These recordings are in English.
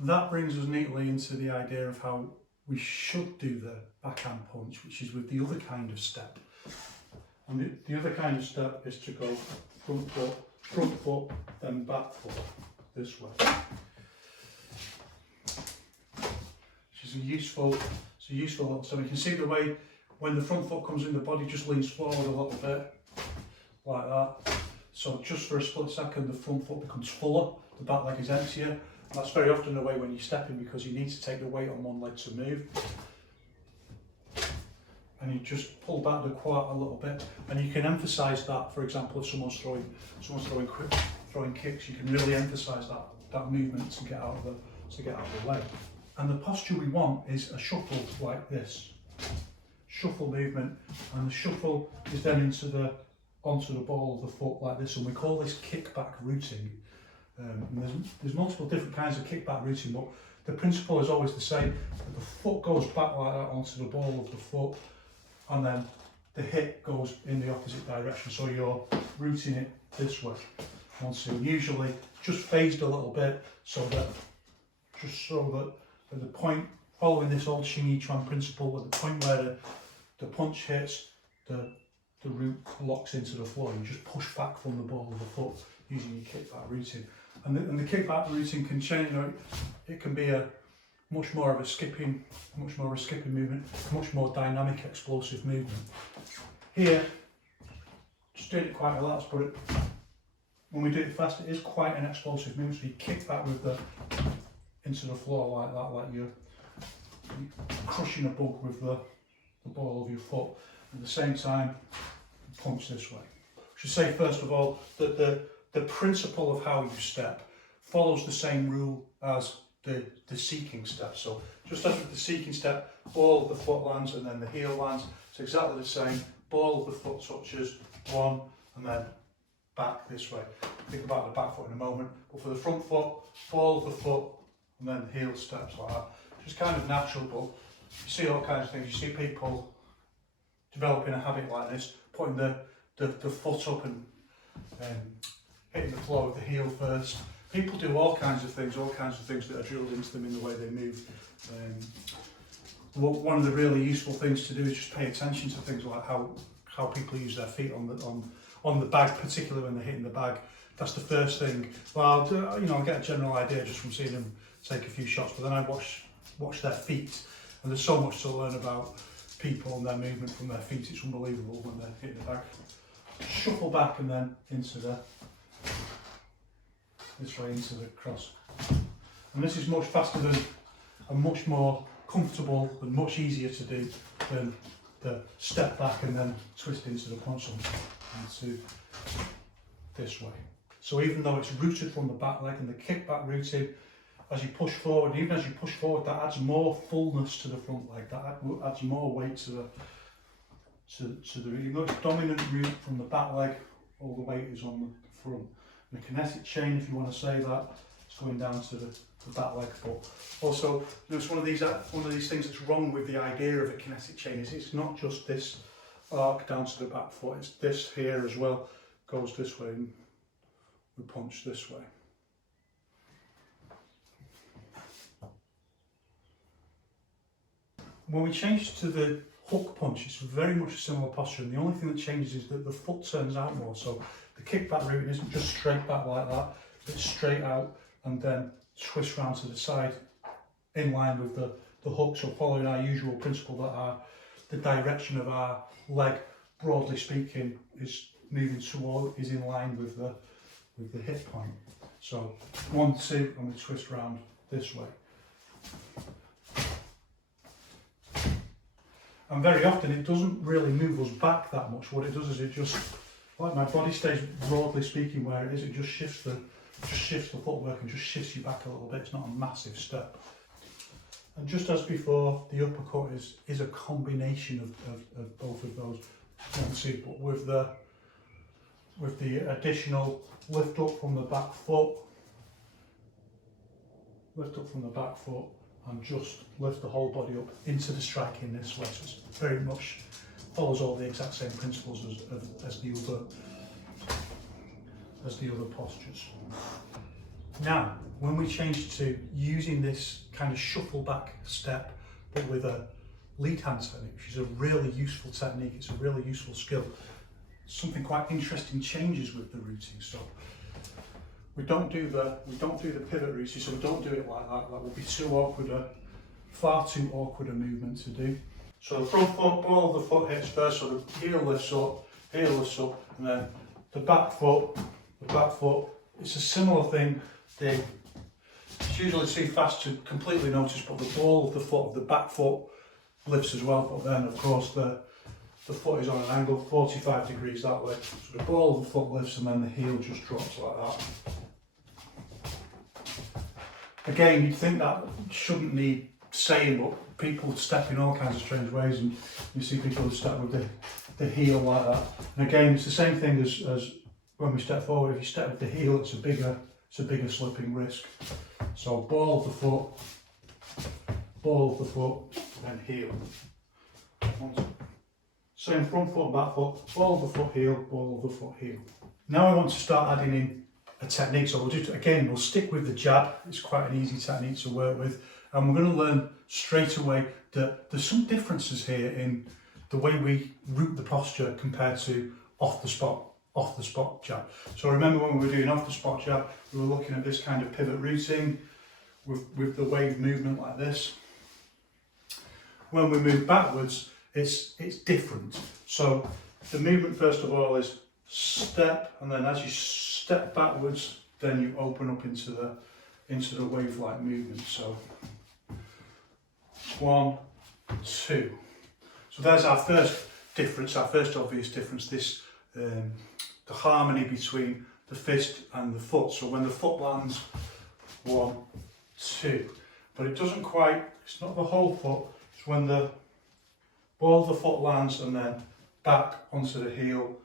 And that brings us neatly into the idea of how we should do the backhand punch, which is with the other kind of step. And the other kind of step is to go front foot, then back foot, this way. Which is a useful, so you can see the way when the front foot comes in, the body just leans forward a little bit, like that. So just for a split second, the front foot becomes fuller, the back leg is emptier. And that's very often the way when you're stepping, because you need to take the weight on one leg to move. And you just pull back the quad a little bit, and you can emphasise that. For example, if someone's throwing kicks, you can really emphasise that movement to get out of the way. And the posture we want is a shuffle like this, shuffle movement, and the shuffle is then onto the ball of the foot like this, and we call this kickback routing. And there's multiple different kinds of kickback routing, but the principle is always the same. The foot goes back like that onto the ball of the foot, and then the hip goes in the opposite direction, so you're routing it this way. And usually just phased a little bit, so that at the point, following this old Yiquan principle, at the point where the punch hits, the root locks into the floor. You just push back from the ball of the foot using your kickback routing. And the kickback routing can change. It can be a much more of a skipping movement, much more dynamic, explosive movement. Here, just doing it quite relaxed, but when we do it fast, it is quite an explosive movement. So you kick back into the floor like that, like you're crushing a bug with the ball of your foot. At the same time, punch this way. I should say first of all that the principle of how you step follows the same rule as the seeking step. So just as with the seeking step, ball of the foot lands and then the heel lands. It's exactly the same. Ball of the foot touches, one, and then back this way. Think about the back foot in a moment. But for the front foot, ball of the foot, and then the heel steps like that. It's kind of natural, but you see all kinds of things. You see people developing a habit like this, putting the foot up and hitting the floor with the heel first. People do all kinds of things that are drilled into them in the way they move. One of the really useful things to do is just pay attention to things like how people use their feet on the bag, particularly when they're hitting the bag. That's the first thing. Well, I'll get a general idea just from seeing them take a few shots, but then I watch their feet, and there's so much to learn about people and their movement from their feet. It's unbelievable when they're hitting the bag. Shuffle back and then this way into the cross. And this is much faster and much more comfortable and much easier to do than the step back and then twist into the punch into this way. So even though it's rooted from the back leg and the kickback routing, as you push forward, that adds more fullness to the front leg. That adds more weight to the dominant root from the back leg. All the weight is on the front. And the kinetic chain, if you want to say that, it's going down to the back leg. But also, there's one of these things that's wrong with the idea of a kinetic chain. Is it's not just this arc down to the back foot. It's this here as well. Goes this way and we punch this way. When we change to the hook punch, it's very much a similar posture, and the only thing that changes is that the foot turns out more. So the kickback route isn't just straight back like that, it's straight out and then twist round to the side in line with the hook. So following our usual principle that the direction of our leg, broadly speaking, is in line with the hip point. So 1, 2, and we twist round this way. And very often it doesn't really move us back that much. What it does is it just, like my body stays broadly speaking where it is, it just shifts the footwork and just shifts you back a little bit. It's not a massive step. And just as before, the uppercut is a combination of both of those. You can see, but with the additional lift up from the back foot, and just lift the whole body up into the strike in this way. So it's very much follows all the exact same principles as the other postures. Now, when we change to using this kind of shuffle back step, but with a lead hand technique, which is a really useful technique, it's a really useful skill, something quite interesting changes with the routing. So we don't do the pivot routing, so we don't do it like that. That would be too awkward, far too awkward a movement to do. So the front foot, ball of the foot hits first, so the heel lifts up, and then the back foot, it's a similar thing. It's usually too fast to completely notice, but the ball of the foot, of the back foot, lifts as well, but then of course the foot is on an angle, 45 degrees that way. So the ball of the foot lifts and then the heel just drops like that. Again, you'd think that shouldn't need saying, but people step in all kinds of strange ways, and you see people who step with the heel like that. And again, it's the same thing as when we step forward. If you step with the heel, it's a bigger slipping risk. So ball of the foot, and heel. Same front foot, back foot, ball of the foot, heel, ball of the foot, heel. Now I want to start adding in a technique. So we'll stick with the jab. It's quite an easy technique to work with. And we're going to learn straight away that there's some differences here in the way we root the posture compared to off the spot jab. So remember when we were doing off the spot jab, we were looking at this kind of pivot routing with the wave movement like this. When we move backwards, it's different. So the movement first of all is step, and then as you step backwards, then you open up into the wave-like movement. So 1, 2. So there's our first difference, our first obvious difference. This the harmony between the fist and the foot. So when the foot lands, 1, 2, but it doesn't quite. It's not the whole foot. It's when the ball of the foot lands and then back onto the heel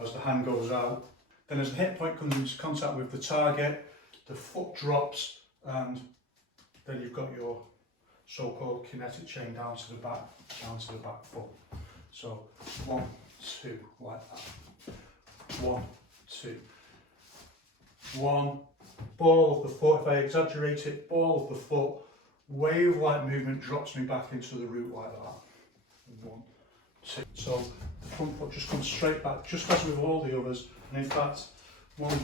as the hand goes out. Then as the hip point comes into contact with the target, the foot drops, and then you've got your so-called kinetic chain down to the back foot. So 1, 2, like that. 1, 2. 1, ball of the foot. If I exaggerate it, ball of the foot, wave-like movement drops me back into the root like that. 1, 2. So the front foot just comes straight back, just as with all the others. And in fact, 1,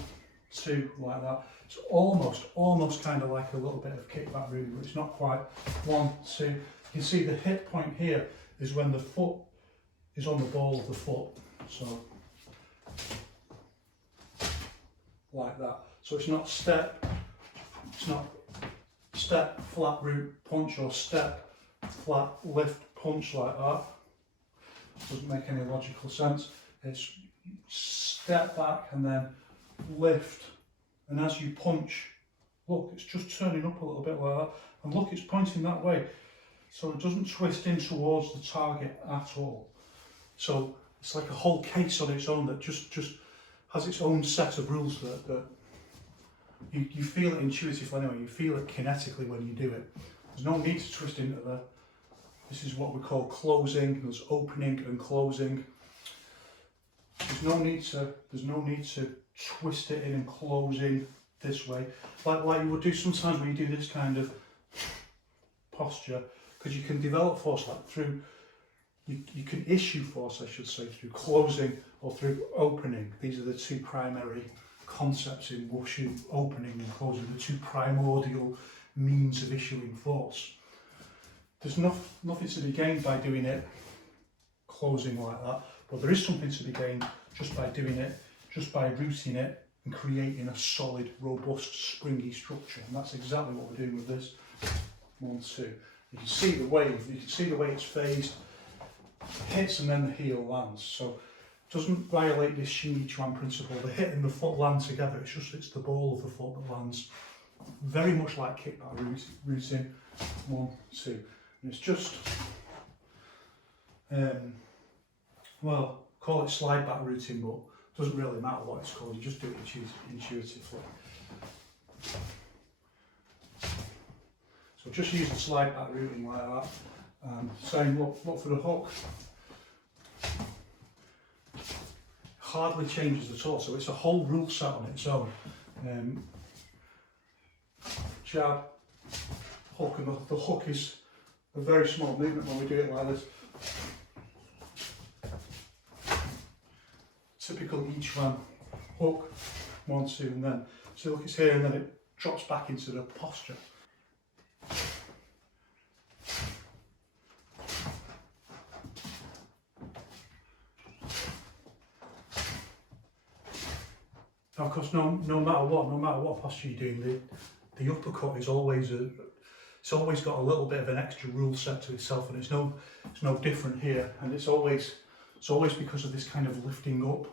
2, like that. It's almost kind of like a little bit of kickback rooting, but it's not quite. 1, 2. You can see the hip point here is when the foot is on the ball of the foot. So like that. So it's not step, flat root, punch, or step, flat, lift, punch like that. Doesn't make any logical sense. It's step back and then lift, and as you punch, look, it's just turning up a little bit like that, and look, it's pointing that way, so it doesn't twist in towards the target at all. So it's like a whole case on its own that just has its own set of rules that you feel it intuitively anyway. You feel it kinetically when you do it. There's no need to twist into the. This is what we call closing. There's opening and closing. There's no need to twist it in and close in this way, like you would do sometimes when you do this kind of posture, because you can develop force like through. You can issue force, I should say, through closing or through opening. These are the two primary concepts in wushu: opening and closing, the two primordial means of issuing force. There's nothing to be gained by doing it closing like that, but there is something to be gained just by doing it, just by rooting it and creating a solid, robust, springy structure. And that's exactly what we're doing with this. 1, 2. You can see the wave, you can see the way it's phased, hits and then the heel lands. So it doesn't violate this Yiquan principle. The hit and the foot land together, it's the ball of the foot that lands. Very much like kickback rooting. 1, 2. And it's just, well, call it slide back rooting, but it doesn't really matter what it's called, you just do it intuitively. So just use the slide back rooting like that, and same, look for the hook. Hardly changes at all, so it's a whole rule set on its own. jab, hook, and the hook is a very small movement when we do it like this. Typical Yiquan hook, 1, 2, and then. So look, it's here and then it drops back into the posture. Now, of course, no matter what posture you're doing, the uppercut is always it's always got a little bit of an extra rule set to itself, and it's no different here. And it's always because of this kind of lifting up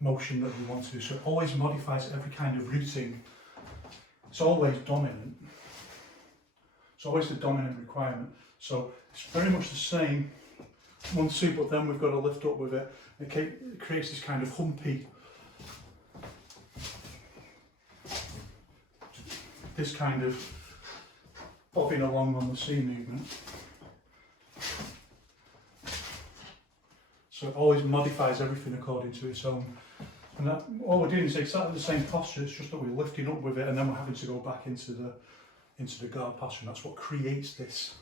motion that we want to do. So it always modifies every kind of routing. It's always dominant. It's always the dominant requirement. So it's very much the same 1, 2, but then we've got to lift up with it. It creates this kind of humpy, this kind of bobbing along on the C movement. So it always modifies everything according to its own. And that, all we're doing is exactly the same posture, it's just that we're lifting up with it and then we're having to go back into the guard posture, and that's what creates this.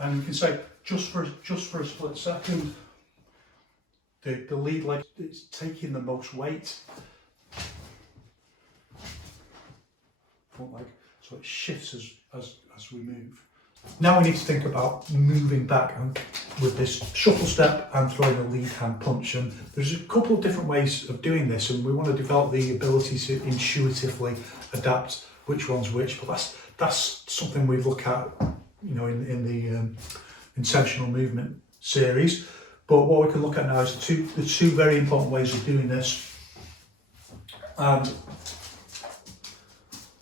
And you can say, just for a split second, the lead leg is taking the most weight. Front leg, so it shifts as we move. Now we need to think about moving back and with this shuffle step and throwing a lead hand punch. And there's a couple of different ways of doing this, and we want to develop the ability to intuitively adapt which one's which. But that's something we look at, you know, in the intentional movement series. But what we can look at now is the two very important ways of doing this, and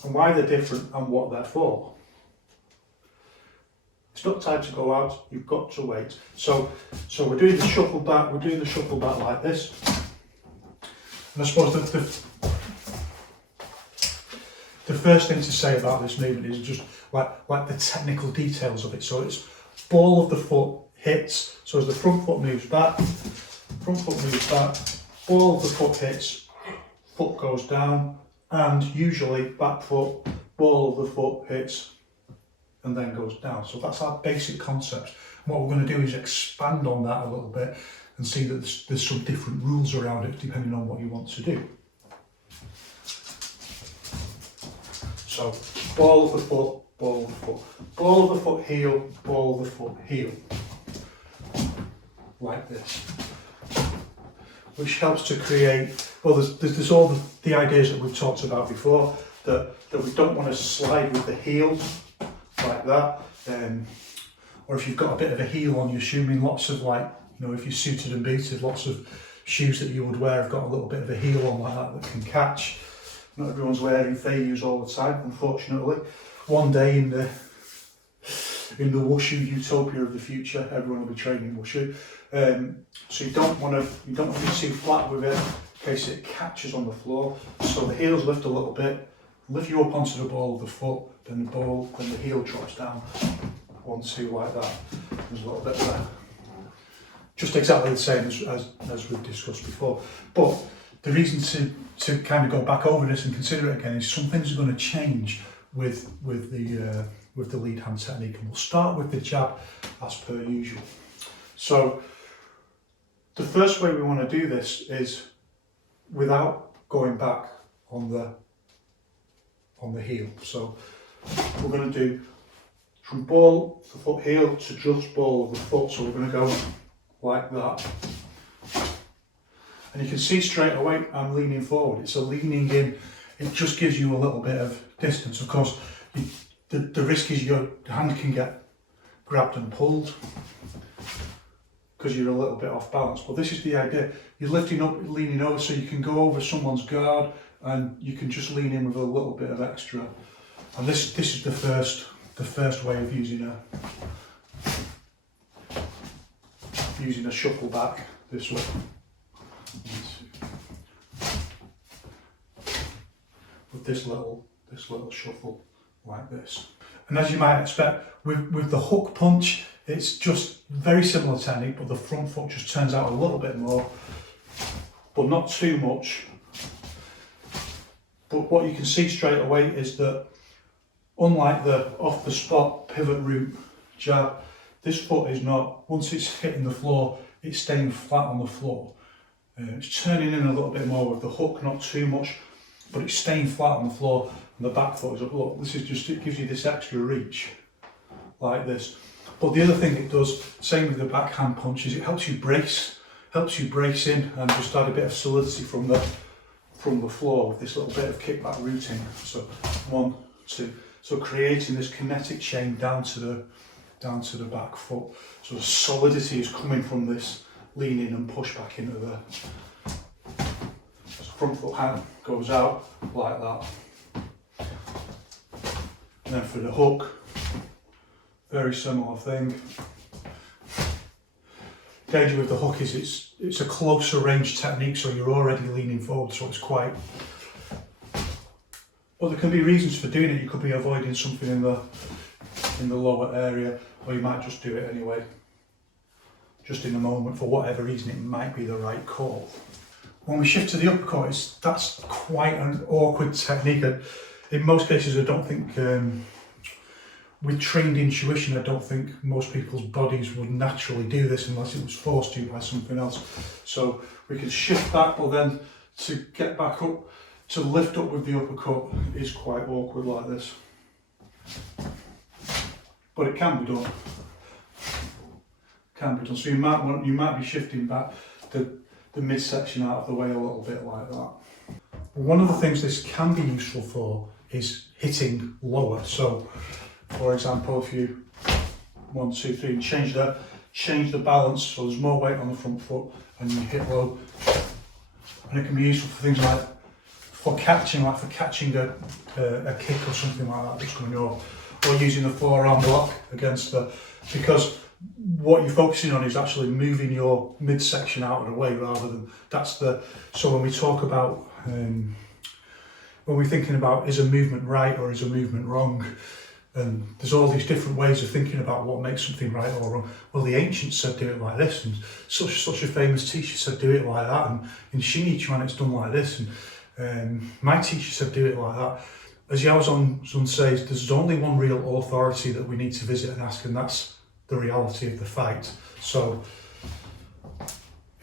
why they're different and what they're for. It's not time to go out, you've got to wait. So we're doing the shuffle back, like this. And I suppose the first thing to say about this movement is just like the technical details of it. So it's ball of the foot hits, so as the front foot moves back, ball of the foot hits, foot goes down, and usually back foot, ball of the foot hits, and then goes down. So that's our basic concept. And what we're going to do is expand on that a little bit and see that there's some different rules around it depending on what you want to do. So ball of the foot, ball of the foot, ball of the foot, heel, ball of the foot, heel. Like this. Which helps to create, well, there's all the ideas that we've talked about before, that we don't want to slide with the heel like that, or if you've got a bit of a heel on your shoe. I mean, lots of, like, you know, if you're suited and booted, lots of shoes that you would wear have got a little bit of a heel on like that can catch. Not everyone's wearing Thr3s all the time, unfortunately. One day in the wushu utopia of the future, everyone will be training wushu. So you don't want to be too flat with it in case it catches on the floor. So the heels lift a little bit, lift you up onto the ball of the foot, then the heel drops down. 1, 2, like that. There's a little bit there. Just exactly the same as we've discussed before. But the reason to kind of go back over this and consider it again is some things are going to change with the lead hand technique, and we'll start with the jab as per usual. So the first way we want to do this is without going back on the heel. So we're going to do from ball of the foot heel to just ball of the foot. So we're going to go like that. And you can see straight away I'm leaning forward. It's a leaning in. It just gives you a little bit of distance. Of course, the risk is your hand can get grabbed and pulled because you're a little bit off balance. But this is the idea. You're lifting up, leaning over, so you can go over someone's guard and you can just lean in with a little bit of extra. And this is the first way of using a shuffle back this way. With this little shuffle like this. And as you might expect, with the hook punch, it's just very similar technique, but the front foot just turns out a little bit more, but not too much. But what you can see straight away is that unlike the off the spot pivot root jab, this foot is not, once it's hitting the floor, it's staying flat on the floor. It's turning in a little bit more with the hook, not too much, but it's staying flat on the floor, and the back foot is up. Look, this is just, it gives you this extra reach, like this. But the other thing it does, same with the backhand punch, is it helps you brace in and just add a bit of solidity from the floor with this little bit of kickback rooting. So 1, 2, so creating this kinetic chain down to the back foot. So the solidity is coming from this lean in and push back into the front foot hand goes out like that. And then for the hook, very similar thing. The idea with the hook is it's a closer range technique, so you're already leaning forward, so it's quite. But there can be reasons for doing it. You could be avoiding something in the lower area, or you might just do it anyway. Just in the moment, for whatever reason, it might be the right call. When we shift to the uppercut, that's quite an awkward technique. In most cases, I don't think, with trained intuition, I don't think most people's bodies would naturally do this unless it was forced to by something else. So we can shift back, but then to get back up, to lift up with the uppercut is quite awkward like this. But it can be done. So you might be shifting back the midsection out of the way a little bit like that. One of the things this can be useful for is hitting lower. So for example, if you 1, 2, 3 and change the balance, so there's more weight on the front foot and you hit low, and it can be useful for things like for catching a kick or something like that that's coming off, or using the forearm block against because what you're focusing on is actually moving your midsection out of the way rather than so when we talk about when we're thinking about is a movement right or is a movement wrong, and there's all these different ways of thinking about what makes something right or wrong. Well, the ancients said do it like this, and such a famous teacher said do it like that, and in Yiquan it's done like this, and my teacher said do it like that. As Yao Zun says, there's only one real authority that we need to visit and ask, and that's the reality of the fight. So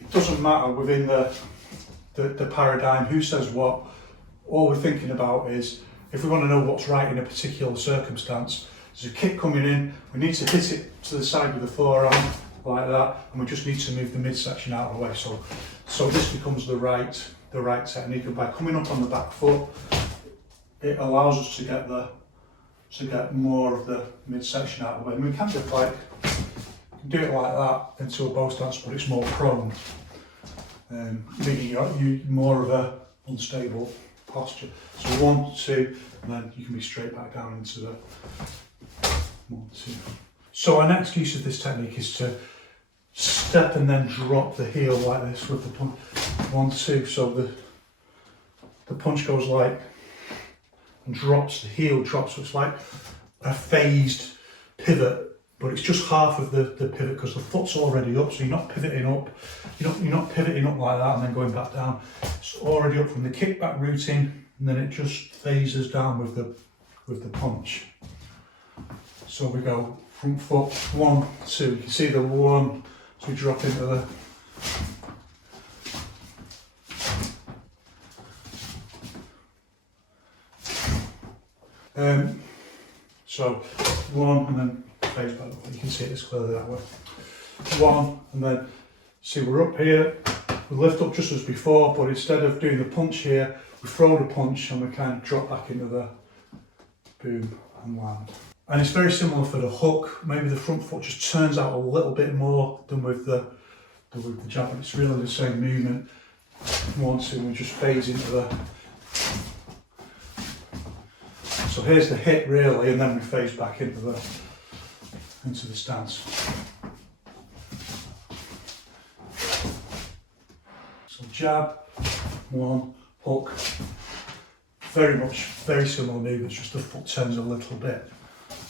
it doesn't matter within the paradigm who says what. All we're thinking about is, if we want to know what's right in a particular circumstance, there's a kick coming in, we need to hit it to the side with the forearm like that, and we just need to move the midsection out of the way. So this becomes the right technique, and by coming up on the back foot, it allows us to get more of the midsection out of the way. And we can do it like that into a bow stance, but it's more prone, meaning you're more of a unstable posture. So 1, 2, and then you can be straight back down into the 1, 2. So our next use of this technique is to step and then drop the heel like this with the punch. 1, 2. So the punch goes like and drops, the heel drops, so it's like a phased pivot, but it's just half of the pivot because the foot's already up, so you're not pivoting up, you're not pivoting up like that and then going back down. It's already up from the kickback routine, and then it just phases down with the punch. So we go front foot, 1, 2, you can see the 1, so we drop into the so 1 and then phase back. You can see it as clearly that way. 1 and then see we're up here. We lift up just as before, but instead of doing the punch here, we throw the punch and we kind of drop back into the boom and land. And it's very similar for the hook. Maybe the front foot just turns out a little bit more than with the jab, but it's really the same movement. 1, 2, and we just phase into the. So here's the hit really, and then we phase back into the stance. So jab, 1, hook. Very similar movements, just the foot turns a little bit.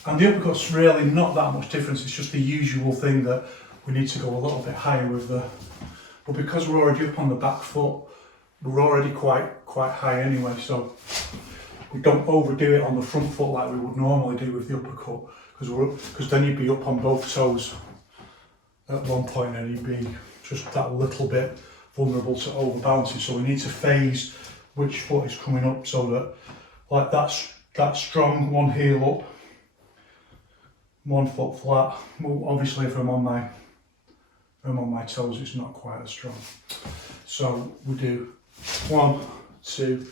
And the uppercut's really not that much difference, it's just the usual thing that we need to go a little bit higher with but because we're already up on the back foot, we're already quite high anyway, so we don't overdo it on the front foot like we would normally do with the uppercut, because then you'd be up on both toes at one point and you'd be just that little bit vulnerable to overbalancing. So we need to phase which foot is coming up, so that like that strong one heel up, one foot flat. Well, obviously if I'm on my toes, it's not quite as strong. So we do 1, 2,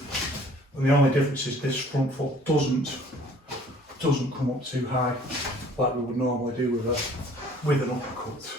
and the only difference is this front foot doesn't come up too high like we would normally do with an uppercut.